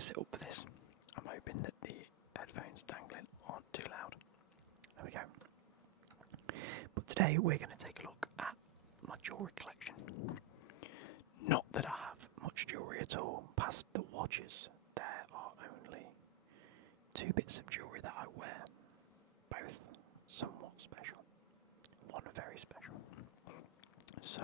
sit up for this. I'm hoping that the headphones dangling aren't too loud. There we go. But today we're going to take a look at my jewellery collection. Not that I have much jewellery at all, past the watches. There are only 2 bits of jewellery that I wear, both somewhat special, one very special. So,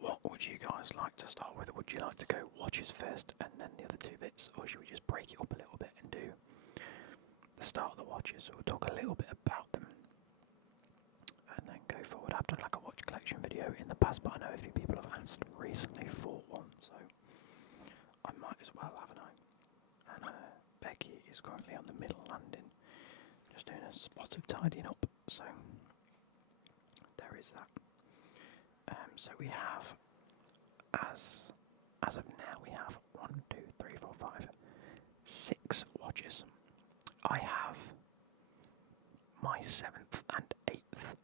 what would you guys like to start with? Would you like to go watches first and then the other 2 bits, or should we just break it up a little bit and do the start of the watches? We'll talk a little bit about them and then go forward. I've done like a watch collection video in the past, but I know a few people have asked recently for one, so I might as well, haven't I? And Becky is currently on the middle landing, just doing a spot of tidying up, so there is that. So we have, as of now, we have 1, 2, 3, 4, 5, 6 watches. I have my 7th and 8th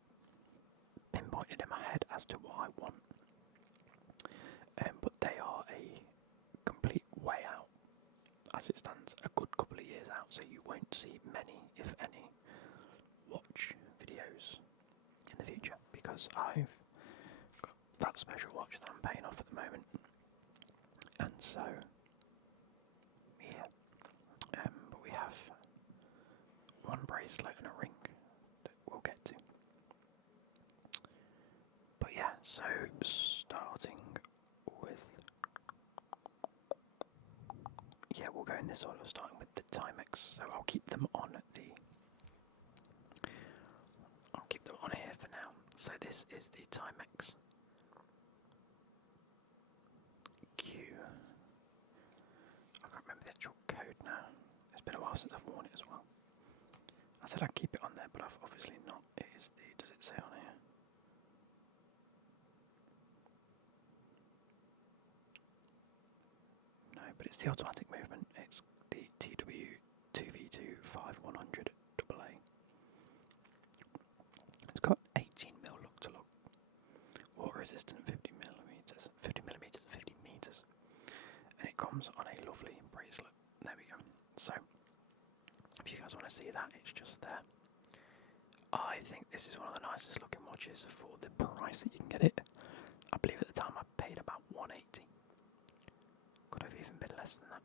pinpointed in my head as to what I want, but they are a complete way out, as it stands, a good couple of years out, so you won't see many, if any, watch videos in the future, because I've got that special watch that I'm paying off at the moment, and so, yeah, but we have 1 bracelet and a ring that we'll get to. But yeah, so starting with, yeah, we'll go in this order, starting with the Timex. So I'll keep them on here for now. So this is the Timex Q. I can't remember the actual code now. It's been a while since I've worn it as well. I said I'd keep it on there, but I've obviously not. It is the, does it say on here? No, but it's the automatic movement. It's the TW2V25100 AA. It's got 18mm look to look, water resistant 50 millimeters and 50 meters, and it comes on a lovely bracelet. There we go. So, if you guys want to see that, it's just there. I think this is one of the nicest looking watches for the price that you can get it. I believe at the time I paid about 180. Could have even been less than that.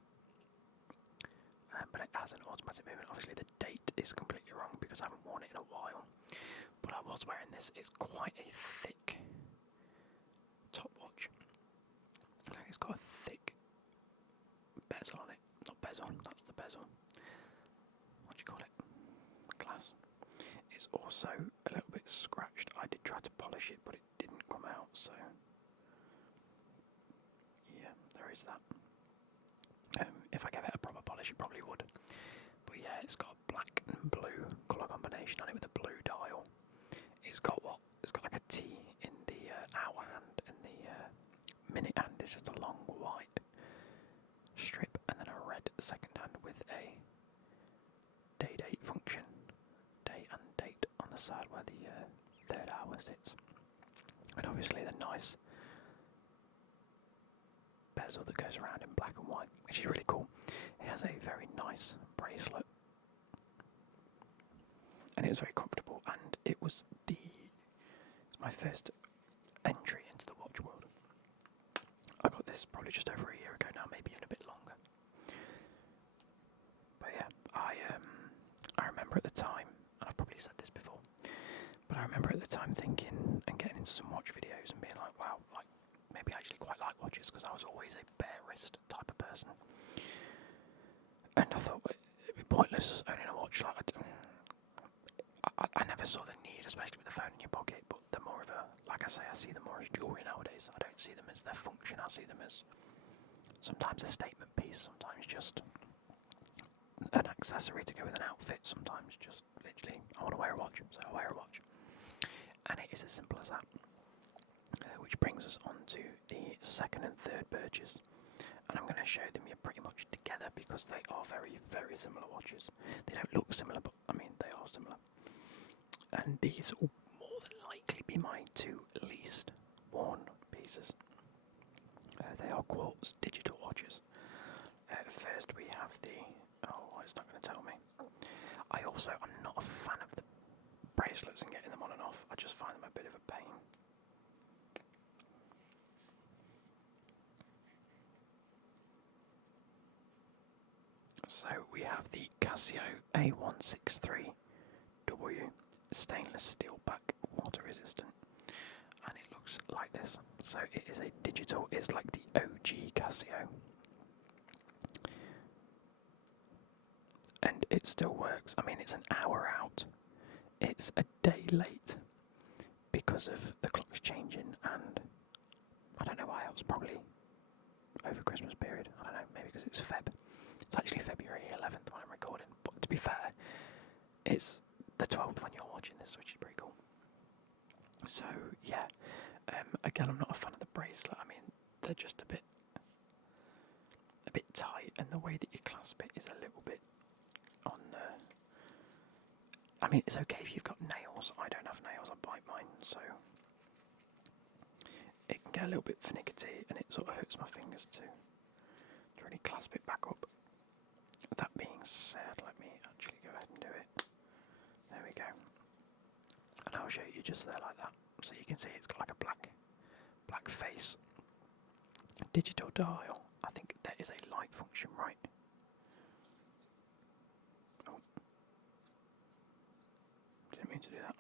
But it has an automatic movement. Obviously the date is completely wrong because I haven't worn it in a while. But I was wearing this. It's quite a thick top watch. It's got a thick bezel on it. Not bezel, that's the bezel. What do you call it? Glass. It's also a little bit scratched. I did try to polish it, but it didn't come out, so yeah, there is that. If I gave it a proper polish, it probably would. But yeah, it's got a black and blue colour combination on it with a blue dial. It's got what? It's got like a T in the hour hand, and the minute hand is just a long white strip, and then a red second hand with a day-date function. Day and date on the side where the 3rd hour sits. And obviously the nice bezel that goes around in black and white, which is really cool. It has a very nice bracelet, and it was very comfortable, and it's my first entry into the watch world. I got this probably just over a year ago now, maybe even a bit longer. But yeah, I remember at the time, and I've probably said this before, but I remember at the time thinking and getting into some watch videos and being like, wow, like maybe I actually quite like watches, because I was always a bare wrist type of person. And I thought it'd be pointless owning a watch. Like I never saw the need, especially with the phone in your pocket, but they're more of a, like I say, I see them more as jewellery nowadays. I don't see them as their function, I see them as sometimes a statement piece, sometimes just an accessory to go with an outfit, sometimes just literally, I want to wear a watch, so I wear a watch. And it is as simple as that. Which brings us on to the 2nd and 3rd Birches. And I'm going to show them here pretty much together because they are very, very similar watches. They don't look similar, but I mean, they are similar. And these will more than likely be my 2 least worn pieces. They are quartz digital watches. bracelets and getting them on and off. I just find them a bit of a pain. So we have the Casio A163W stainless steel back, water resistant, and it looks like this. So it is a digital, it's like the OG Casio. And it still works. I mean, it's an hour out. It's a day late because of the clocks changing, and I don't know why. It was probably over Christmas period. I don't know, maybe because it's Feb. It's actually February 11th when I'm recording, but to be fair, it's the 12th when you're watching this, which is pretty cool. So yeah, again, I'm not a fan of the bracelet. I mean, they're just a bit tight, and the way that you clasp it is a little bit on the. I mean, it's okay if you've got nails. I don't have nails. I bite mine, so it can get a little bit finicky, and it sort of hurts my fingers to really clasp it back up. That being said, let me actually go ahead and do it. There we go. And I'll show you just there like that. So you can see it's got like a black face. Digital dial. I think there is a light function, right? Oh. Didn't mean to do that.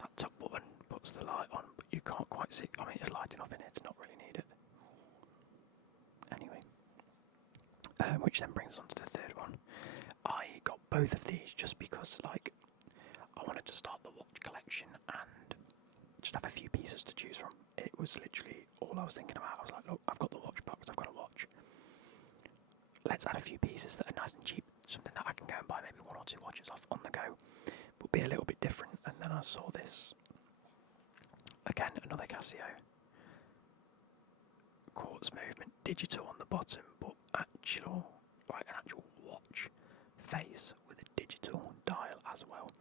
That top button puts the light on, but you can't quite see it. I mean, it's light enough in here to not really need it. Anyway. Which then brings us on to the third one. I got both of these just because, like, I wanted to start the watch collection and just have a few pieces to choose from. It was literally all I was thinking about. I was like, look, I've got the watch box, I've got a watch. Let's add a few pieces that are nice and cheap, something that I can go and buy maybe 1 or 2 watches off on the go, but be a little bit different. And then I saw this, again, another Casio, quartz movement, digital on the bottom, but actual, like an actual watch face with a digital dial as well,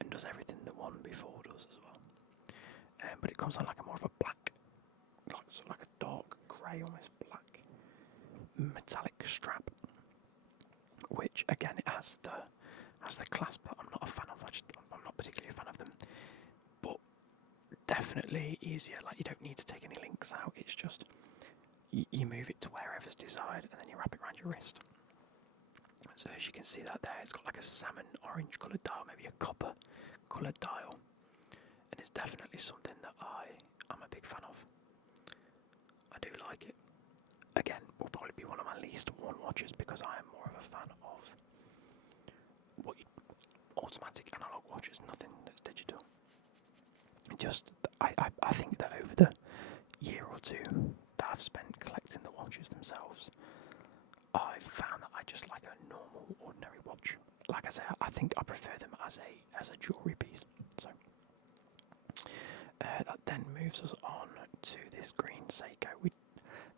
and does everything the one before does as well. But it comes on like a more of a black, like a dark grey, almost black metallic strap, which again it has the clasp that I'm not a fan of. I'm not particularly a fan of them, but definitely easier. Like, you don't need to take any links out. It's just you move it to wherever's desired, and then you wrap it around your wrist. So as you can see that there, it's got like a salmon orange coloured dial, maybe a copper coloured dial, and it's definitely something that I'm a big fan of. I do like it. Again, will probably be one of my least worn watches because I am more of a fan of automatic analog watches, nothing that's digital. Just, I think that over the year or two that I've spent collecting the watches themselves, I've found that I just like a normal, ordinary watch. Like I say, I think I prefer them as a jewellery piece. So that then moves us on to this green Seiko.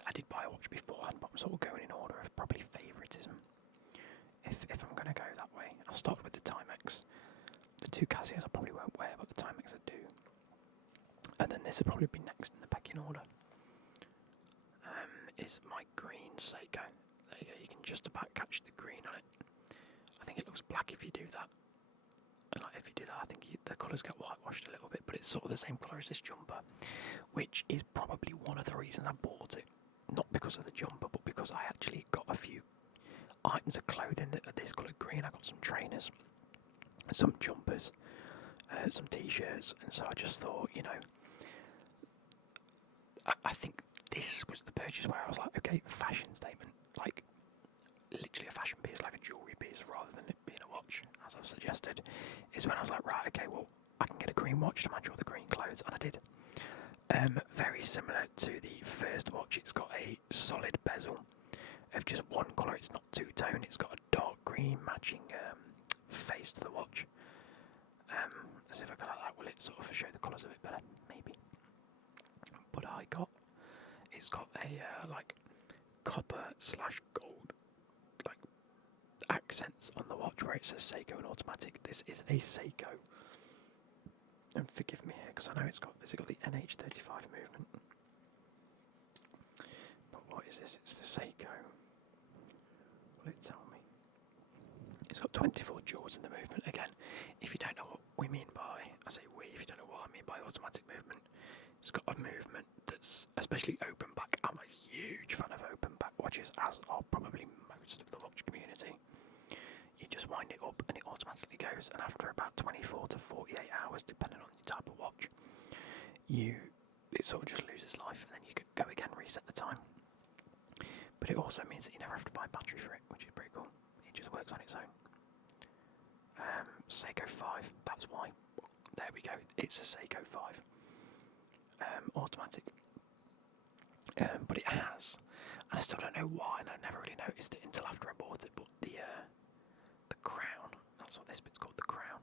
I did buy a watch beforehand, but I'm sort of going in order of probably favouritism. If I'm going to go that way, I'll start with the Timex. The 2 Casios I probably won't wear, but the Timex I do. And then this will probably be next in the pecking order. Is my green Seiko. There you go, you can just about catch the green on it. I think it looks black if you do that. And like, if you do that, I think the colours get whitewashed a little bit, but it's sort of the same colour as this jumper, which is probably one of the reasons I bought it. Not because of the jumper, but because I actually got a few items of clothing that are this coloured green. I got some trainers, some jumpers, some t-shirts, and so I just thought, you know, I think this was the purchase where I was like, okay, fashion statement, like literally a fashion piece, like a jewellery piece, rather than it being a watch, as I've suggested, is when I was like, right, okay, well, I can get a green watch to match all the green clothes, and I did. Very similar to the first watch, it's got a solid bezel of just one colour, it's not two-tone, it's got a dark green matching face to the watch. As if I go like that, will it sort of show the colours a bit better? Maybe. But it's got a like copper / gold like accents on the watch where it says Seiko and automatic. This is a Seiko. And forgive me here because I know has it got the NH35 movement. But what is this? It's the Seiko. Will it tell me? It's got 24 jewels in the movement. Again, if you don't know what we mean by, I say we, if you don't know what I mean by automatic movement, it's got a movement that's, especially open back. I'm a huge fan of open back watches, as are probably most of the watch community. You just wind it up and it automatically goes, and after about 24 to 48 hours, depending on the type of watch, it sort of just loses life, and then you go again, reset the time. But it also means that you never have to buy a battery for it, which is pretty cool. It just works on its own. Seiko 5, that's why. There we go, it's a Seiko 5. Automatic. But it has, and I still don't know why, and I never really noticed it until after I bought it, but the crown, that's what this bit's called, the crown,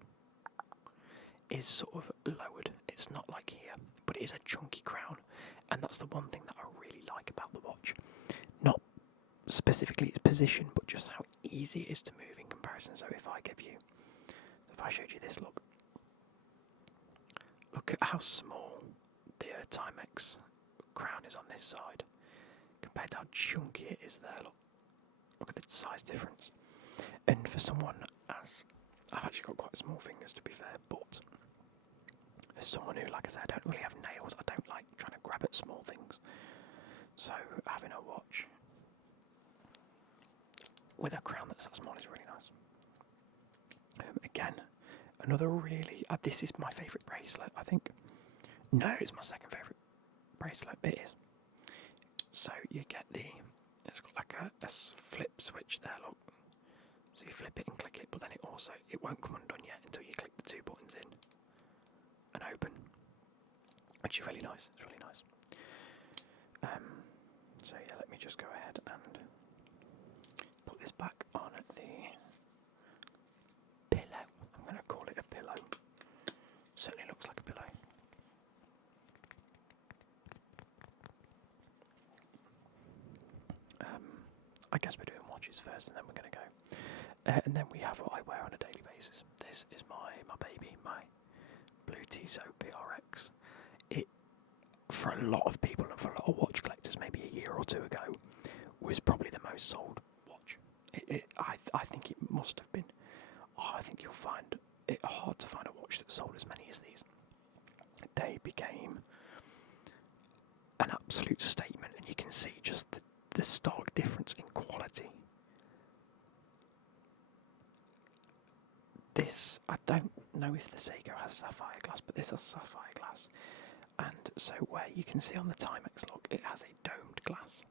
is sort of lowered. It's not like here, but it is a chunky crown, and that's the one thing that I really like about the watch. Not specifically its position, but just how easy it is to move in comparison. So if I showed you this, look at how small the Timex crown is on this side compared to how chunky it is there. Look at the size difference. And for someone as, I've actually got quite small fingers to be fair, but as someone who, like I said, I don't really have nails, I don't like trying to grab at small things. So having a watch with a crown that's that small is really nice. Again, another really, this is my favourite bracelet, I think. No, it's my second favourite bracelet, it is. So you get it's got like a flip switch there, look. So you flip it and click it, but then it won't come undone yet until you click the two buttons in and open, which is really nice. It's really nice. So yeah, let me just go ahead and put this back on the pillow. I'm going to call it a pillow. Certainly looks like a pillow. I guess we're doing watches first, and then we're going to go. And then we have what I wear on a daily basis. This is my baby, my blue Tissot PRX. It, for a lot of people and for a lot of watch collectors, maybe a year or two ago, was probably the most sold watch. I think it must have been. I think you'll find it hard to find a watch that sold as many as these. They became an absolute statement, and you can see just the stark difference in quality. This, I don't know if the Seiko has sapphire glass, but this has sapphire glass. And so where you can see on the Timex, look, it has a domed glass.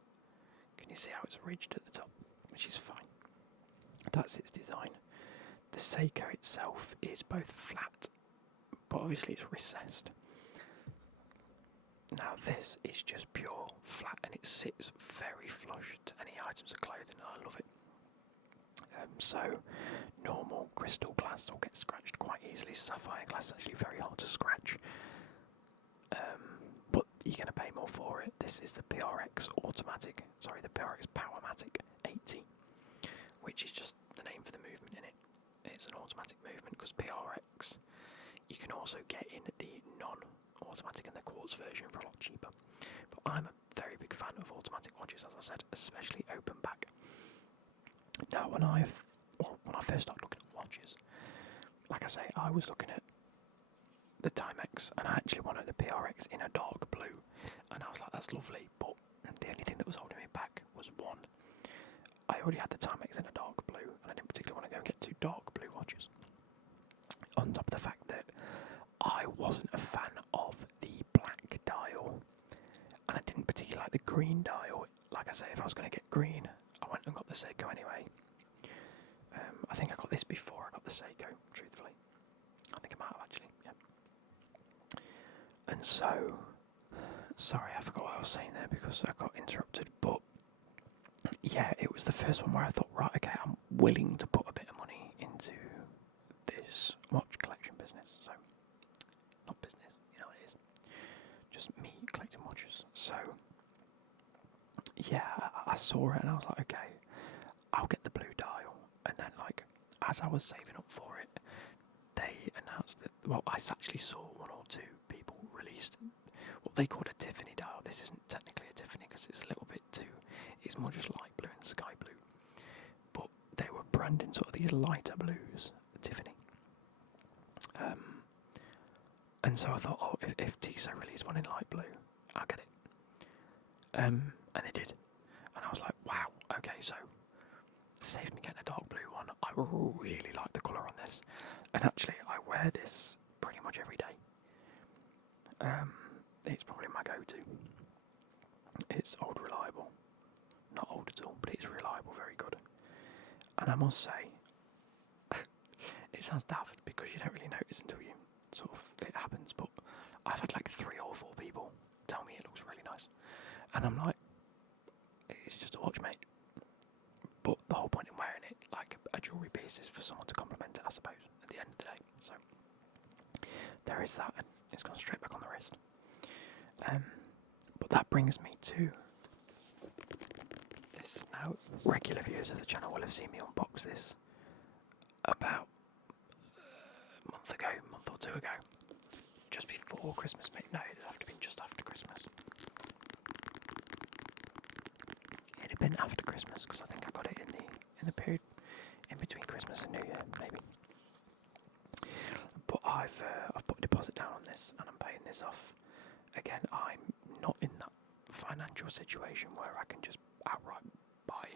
Can you see how it's ridged at the top? Which is fine. That's its design. The Seiko itself is both flat, but obviously it's recessed. Now this is just pure flat, and it sits very flush to any items of clothing, and I love it. So normal crystal glass will get scratched quite easily. Sapphire glass is actually very hard to scratch, but you're going to pay more for it. This is the PRX the PRX Powermatic 80, which is just the name for the movement in it. It's an automatic movement, because PRX you can also get in the non-automatic and the quartz version for a lot cheaper. But I'm a very big fan of automatic watches, as I said, especially open back. Now, when I first started looking at watches, like I say, I was looking at the Timex, and I actually wanted the PRX in a dark blue, and I was like, that's lovely, but the only thing that was holding me back was one. I already had the Timex in a dark blue, and I didn't particularly want to go and get two dark blue watches. On top of the fact that I wasn't a fan of the black dial, and I didn't particularly like the green dial. Like I say, if I was going to get green, I went and got the Seiko anyway. I think I got this before I got the Seiko, truthfully. I think I might have actually, yeah. And so, sorry, I forgot what I was saying there because I got interrupted, but yeah, it was the first one where I thought, right, okay, I'm willing to put a bit of money into this watch collection business. So, not business, you know what it is. Just me collecting watches. So, yeah, I saw it and I was like, okay, I'll get the blue dial. And then, like, as I was saving up for it, they announced that, well, I actually saw one or two people released what they called a Tiffany dial. This isn't technically a Tiffany because it's a little bit too, it's more just light blue and sky blue. But they were brand in sort of these lighter blues, Tiffany. And so I thought, oh, if Tissot released one in light blue, I'll get it. And they did. And I was like, wow, okay, so saved me getting a dark blue one. I really like the colour on this. And actually, I wear this pretty much every day. It's probably my go-to. It's old reliable. Not old at all, but it's reliable, very good. And I must say, it sounds daft because you don't really notice until you sort of it happens, but I've had like 3 or 4 people tell me it looks really nice. And I'm like, it's just a watch, mate. But the whole point in wearing it, like a jewellery piece, is for someone to compliment it, I suppose, at the end of the day. So there is that, and it's gone straight back on the wrist. But that brings me to this. Now, regular viewers of the channel will have seen me unbox this about a month or 2 ago, just before Christmas. Maybe no, it'd have to have been just after Christmas. It'd have been after Christmas because I think I got it in the period in between Christmas and New Year, maybe. But I've put a deposit down on this and I'm paying this off. Again, I'm not in that financial situation where I can just outright buy,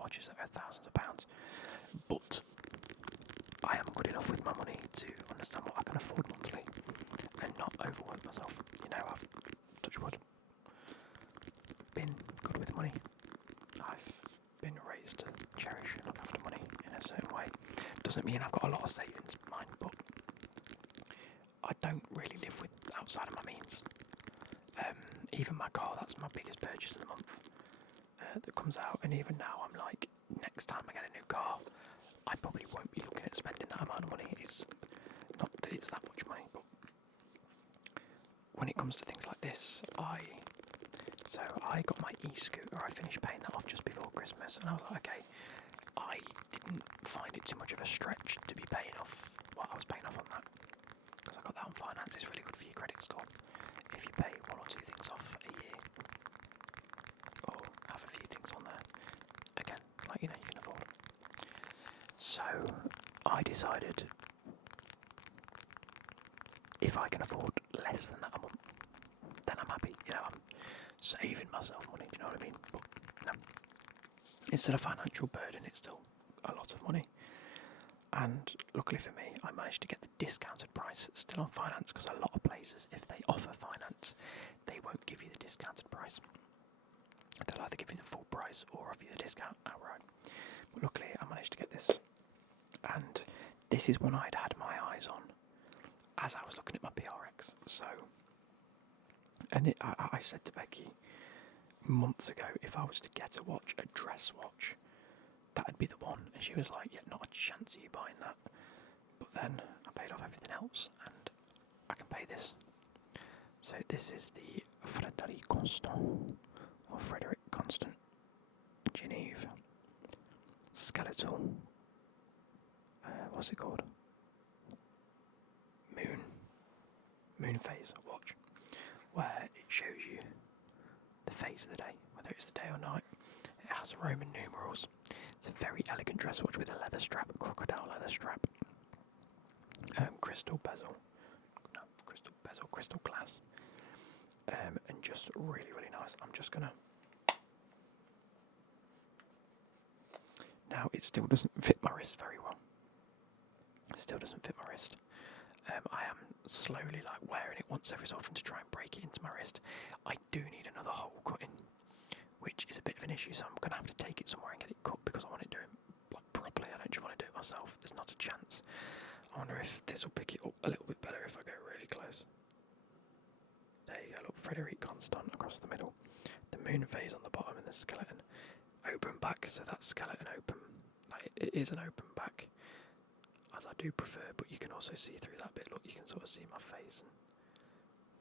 watches that are thousands of pounds. But I am good enough with my money to understand what I can afford monthly and not overwork myself. I've, touch wood, been good with money. I've been raised to cherish and look after money in a certain way. Doesn't mean I've got a lot of savings, mind, but I don't really live with outside of my means. Even my car, that's my biggest purchase of the month that comes out, and even now I'm like, next time I get a new car, I probably won't be looking at spending that amount of money. It's not that it's that much money, but when it comes to things like this, I got my e-scooter, I finished paying that off just before Christmas, and I was like, okay, I didn't find it too much of a stretch to be paying off what I was paying off on that, because I got that on finance. It's really good for your credit score. If you pay 1 or 2 things off a year, or have a few things on there, again, you can afford. So I decided if I can afford less than that a month, then I'm happy. I'm saving myself money, do you know what I mean? But no, instead of financial burden, it's still a lot of money. And luckily for me, I managed to get the discounted price still on finance, because a lot of places, if they offer finance, they won't give you the discounted price. They'll either give you the full price or offer you the discount outright. But luckily, I managed to get this. And this is one I'd had my eyes on as I was looking at my PRX. So, and I said to Becky months ago, if I was to get a watch, a dress watch, that'd be the one. And she was like, yeah, not a chance of you buying that. But then I paid off everything else and I can pay this. So this is the Frederique Constant, or Frederique Constant Geneve skeletal, what's it called? Moon phase watch, where it shows you the phase of the day, whether it's the day or night. It has Roman numerals. It's a very elegant dress watch with a leather strap, a crocodile leather strap, crystal glass, and just really, really nice. I'm just gonna. Now, it still doesn't fit my wrist very well. It still doesn't fit my wrist. I am slowly wearing it once every so often to try and break it into my wrist. I do need another hole cut in, which is a bit of an issue, so I'm going to have to take it somewhere and get it cut because I want it doing properly. I don't just want to do it myself. There's not a chance. I wonder if this will pick it up a little bit better if I go really close. There you go, look, Frederique Constant across the middle. The moon phase on the bottom and the skeleton. Open back, so that skeleton open. It is an open back, as I do prefer, but you can also see through that bit. Look, you can sort of see my face and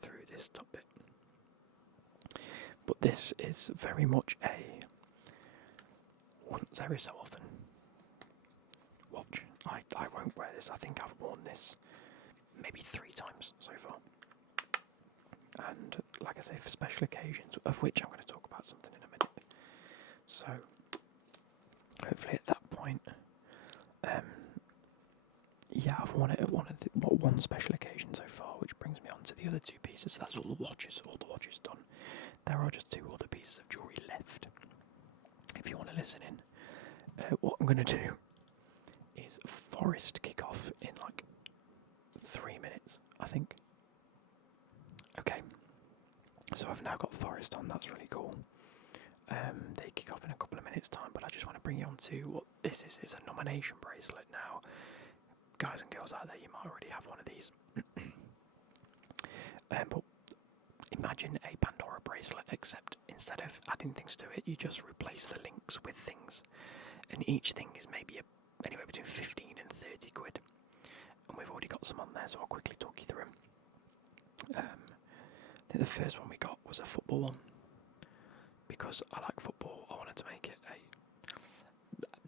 through this top bit. But this is very much a once every so often watch. I won't wear this. I think I've worn this maybe 3 times so far. And like I say, for special occasions, of which I'm going to talk about something in a minute. So hopefully at that point, yeah, I've won it at one special occasion so far, which brings me on to the other two pieces. So that's all the watches done. There are just two other pieces of jewellery left. If you want to listen in, what I'm going to do is Forest kick off in like 3 minutes, I think. Okay, so I've now got Forest on, that's really cool. They kick off in a couple of minutes' time, but I just want to bring you on to what this is. It's a nomination bracelet now. Guys and girls out there, you might already have one of these. But imagine a Pandora bracelet, except instead of adding things to it, you just replace the links with things. And each thing is maybe anywhere between 15 and 30 quid. And we've already got some on there, so I'll quickly talk you through them. I think the first one we got was a football one. Because I like football, I wanted to make it a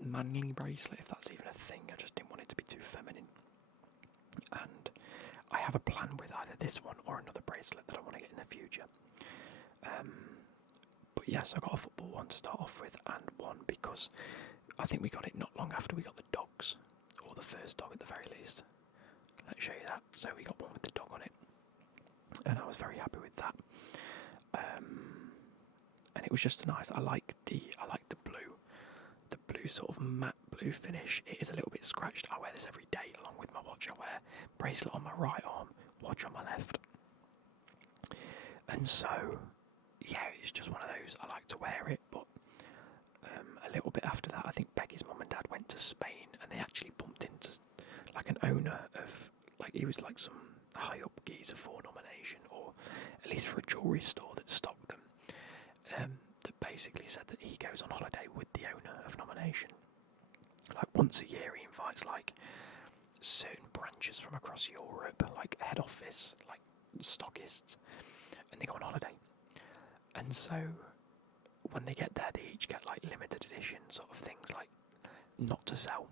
manly bracelet, if that's even a thing. I just didn't want it to be too feminine. And I have a plan with either this one or another bracelet that I want to get in the future. But yes, I got a football one to start off with, and one because I think we got it not long after we got the dogs, or the first dog at the very least. Let's show you that. So we got one with the dog on it, and I was very happy with that. And it was just nice. I like the blue sort of matte blue finish. It is a little bit scratched. I wear this every day along with my watch. I wear bracelet on my right arm, watch on my left. And so, yeah, it's just one of those. I like to wear it, but a little bit after that, I think Becky's mum and dad went to Spain, and they actually bumped into like an owner of, like, he was like some high up geezer for nomination, or at least for a jewellery store that stocked them. That basically said that he goes on holiday with the owner of nomination. Like once a year, he invites like certain branches from across Europe, like head office, like stockists, and they go on holiday. And so when they get there, they each get like limited edition sort of things, like not to sell,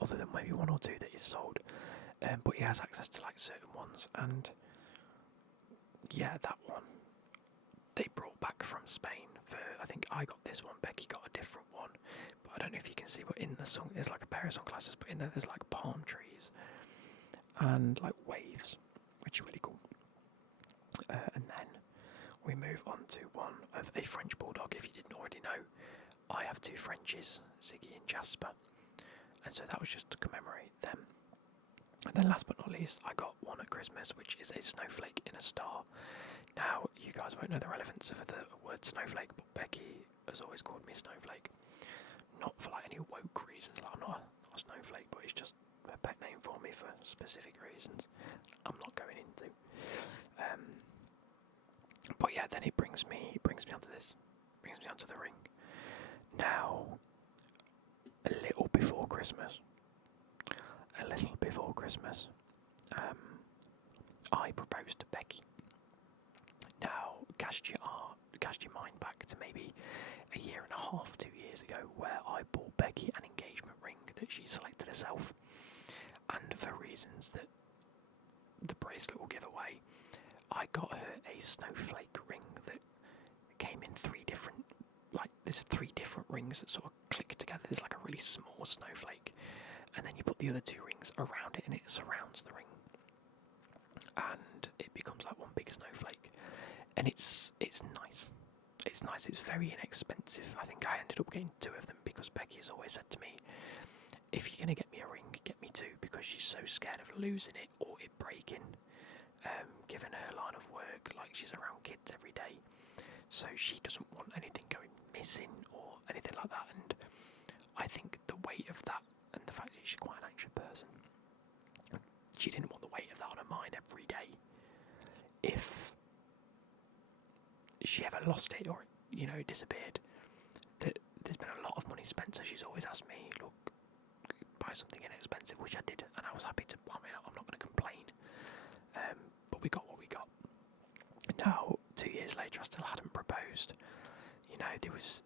other than maybe one or two that is sold. But he has access to like certain ones, and yeah, that one they brought back from Spain. I think I got this one, Becky got a different one, but I don't know if you can see, but in the song there's like a pair of sunglasses, but in there's like palm trees and like waves, which is really cool. And then we move on to one of a French bulldog. If you didn't already know, I have two Frenchies, Ziggy and Jasper, and so that was just to commemorate them. And then last but not least, I got one at Christmas, which is a snowflake in a star. Now, you guys won't know the relevance of the word snowflake, but Becky has always called me Snowflake. Not for like any woke reasons, like I'm not a snowflake, but it's just a pet name for me for specific reasons I'm not going into. But yeah, then it brings me onto this. Brings me onto the ring. Now, a little before Christmas, I proposed to Becky. Now, cast your mind back to maybe a year and a half, 2 years ago, where I bought Becky an engagement ring that she selected herself, and for reasons that the bracelet will give away, I got her a snowflake ring that came in there's three different rings that sort of click together. There's like a really small snowflake, and then you put the other two rings around it, and it surrounds the ring, and it becomes like one big snowflake. And it's nice. It's nice. It's very inexpensive. I think I ended up getting two of them because Becky has always said to me, if you're going to get me a ring, get me two, because she's so scared of losing it or it breaking, given her line of work, like she's around kids every day. So she doesn't want anything going missing or anything like that. And I think the weight of that, and the fact that she's quite an anxious person, she didn't want the weight of that on her mind every day. If she ever lost it or, disappeared, there's been a lot of money spent, so she's always asked me, look, buy something inexpensive, which I did, and I was happy to. I'm not going to complain, but we got what we got. Now, 2 years later, I still hadn't proposed. There was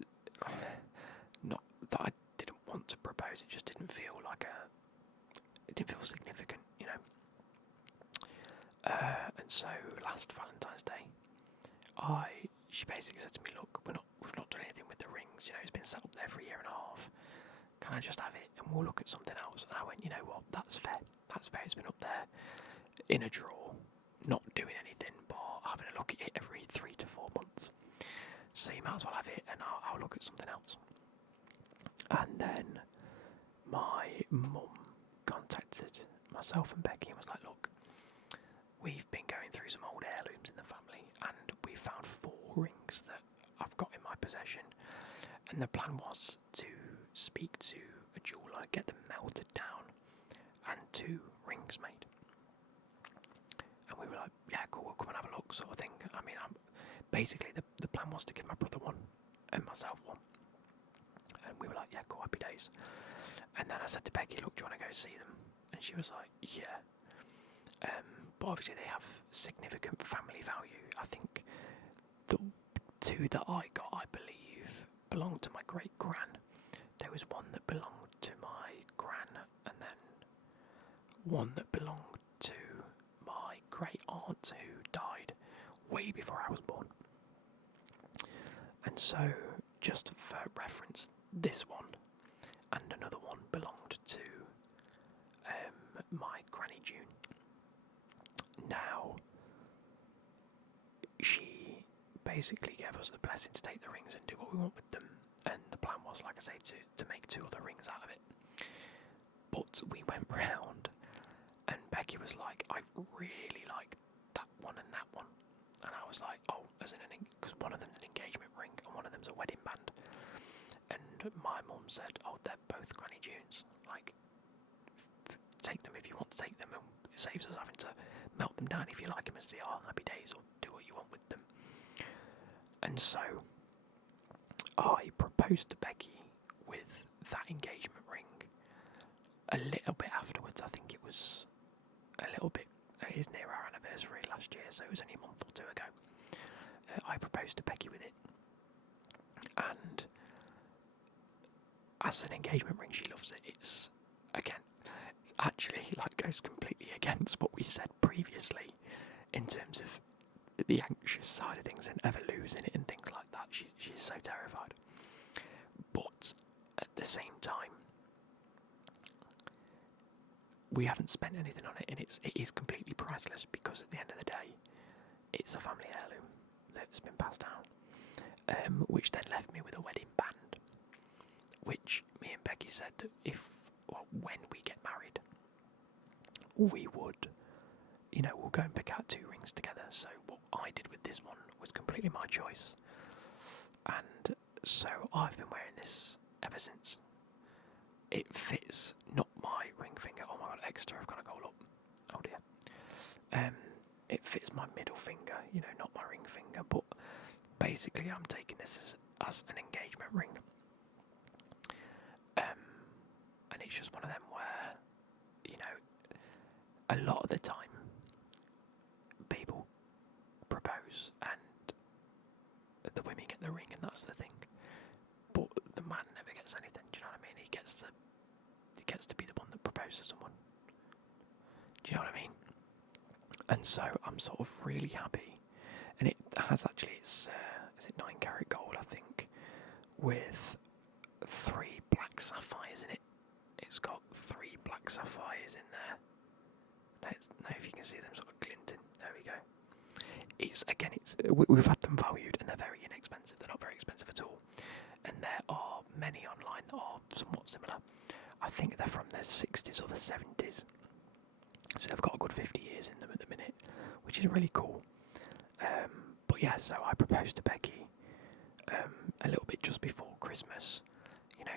not that I didn't want to propose, it just didn't feel it didn't feel significant, and so last Valentine's Day, she basically said to me, look, we've not done anything with the rings, it's been set up there for a year and a half. can I just have it and we'll look at something else? And I went, you know what, that's fair. That's fair. It's been up there in a drawer, not doing anything, but having a look at it every 3 to 4 months. So you might as well have it and I'll look at something else. And then my mum contacted myself and Becky and was like, look, we've been going through some old heirlooms in the family and we found 4 rings that I've got in my possession. And the plan was to speak to a jeweller, get them melted down, and 2 rings made. And we were like, yeah, cool, we'll come and have a look, sort of thing. I mean, basically the plan was to give my brother one and myself one. And we were like, yeah, cool, happy days. And then I said to Becky, look, do you want to go see them? And she was like, yeah. But obviously they have significant family value. I think the 2 that I got, I believe, belonged to my great-gran. There was one that belonged to my gran, and then one that belonged to my great-aunt who died way before I was born. And so, just for reference, this one and another one belonged to my granny June. Now, she basically gave us the blessing to take the rings and do what we want with them. And the plan was, like I say, to make 2 other rings out of it. But we went round, and Becky was like, I really like that one and that one. And I was like, oh, because one of them's an engagement ring and one of them's a wedding band. And my mum said, oh, they're both Granny June's. Like, take them if you want to take them, and it saves us having to melt them down if you like them as they are. Happy days, or do what you want with them. And so I proposed to Becky with that engagement ring a little bit afterwards. I think it was a little bit, it is near our anniversary last year, so it was only a month or 2 ago. I proposed to Becky with it, and as an engagement ring, she loves it. It's, again, actually like goes completely against what we said previously in terms of the anxious side of things and ever losing it and things like that. She's so terrified. But at the same time, we haven't spent anything on it, and it is completely priceless, because at the end of the day, it's a family heirloom that's been passed down, which then left me with a wedding band, which me and Becky said that when we get married, we would, we'll go and pick out 2 rings together. So what I did with this one was completely my choice, and so I've been wearing this ever since. It fits not my ring finger. Oh my god, extra! I've got to go up. Oh dear. It fits my middle finger. Not my ring finger. But basically, I'm taking this as an engagement ring. And it's just one of them where, a lot of the time, people propose and the women get the ring, and that's the thing. But the man never gets anything. Do you know what I mean? He gets to be the one that proposes to someone. Do you know what I mean? And so I'm sort of really happy, and it has actually, it's is it 9 karat gold, I think, with 3 black sapphires in it. It's got 3 black sapphires in there. Now if you can see them sort of glinting, there we go. We've had them valued, and they're very inexpensive. They're not very expensive at all. And there are many online that are somewhat similar. I think they're from the 60s or the 70s. So they've got a good 50 years in them at the minute, which is really cool. But yeah, so I proposed to Becky a little bit just before Christmas.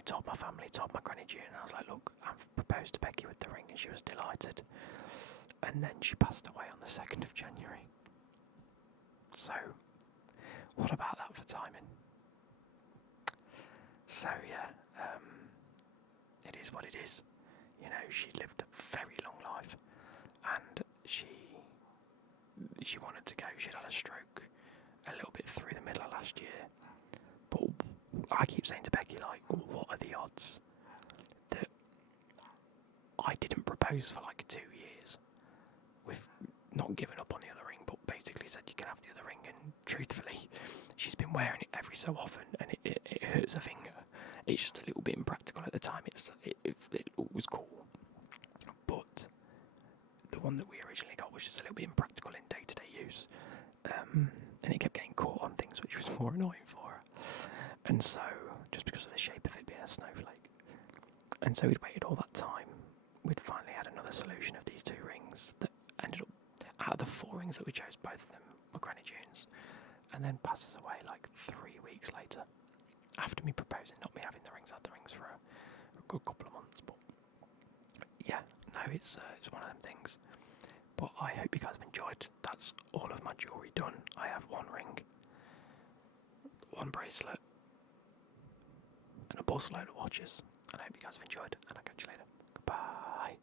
Told my family, told my granny June, and I was like, look, I've proposed to Becky with the ring, and she was delighted. And then she passed away on the 2nd of January. So, what about that for timing? So yeah, it is what it is. She lived a very long life, and she wanted to go. She'd had a stroke a little bit through the middle of last year. But I keep saying to Becky, like, what are the odds that I didn't propose for like 2 years, with not giving up on the other ring, but basically said you can have the other ring, and truthfully, she's been wearing it every so often, and it hurts her finger. It's just a little bit impractical at the time. It's one that we originally got, which was a little bit impractical in day-to-day use. And it kept getting caught on things, which was more annoying for her. And so, just because of the shape of it being a snowflake. And so we'd waited all that time. We'd finally had another solution of these 2 rings that ended up, out of the 4 rings that we chose, both of them were Granny Junes. And then passes away like 3 weeks later. After me proposing, not me having the rings. I had the rings for a good couple of months. But yeah, no, it's one of them things. But I hope you guys have enjoyed. That's all of my jewellery done. I have 1 ring, 1 bracelet, and a busload of watches. And I hope you guys have enjoyed. And I'll catch you later. Goodbye.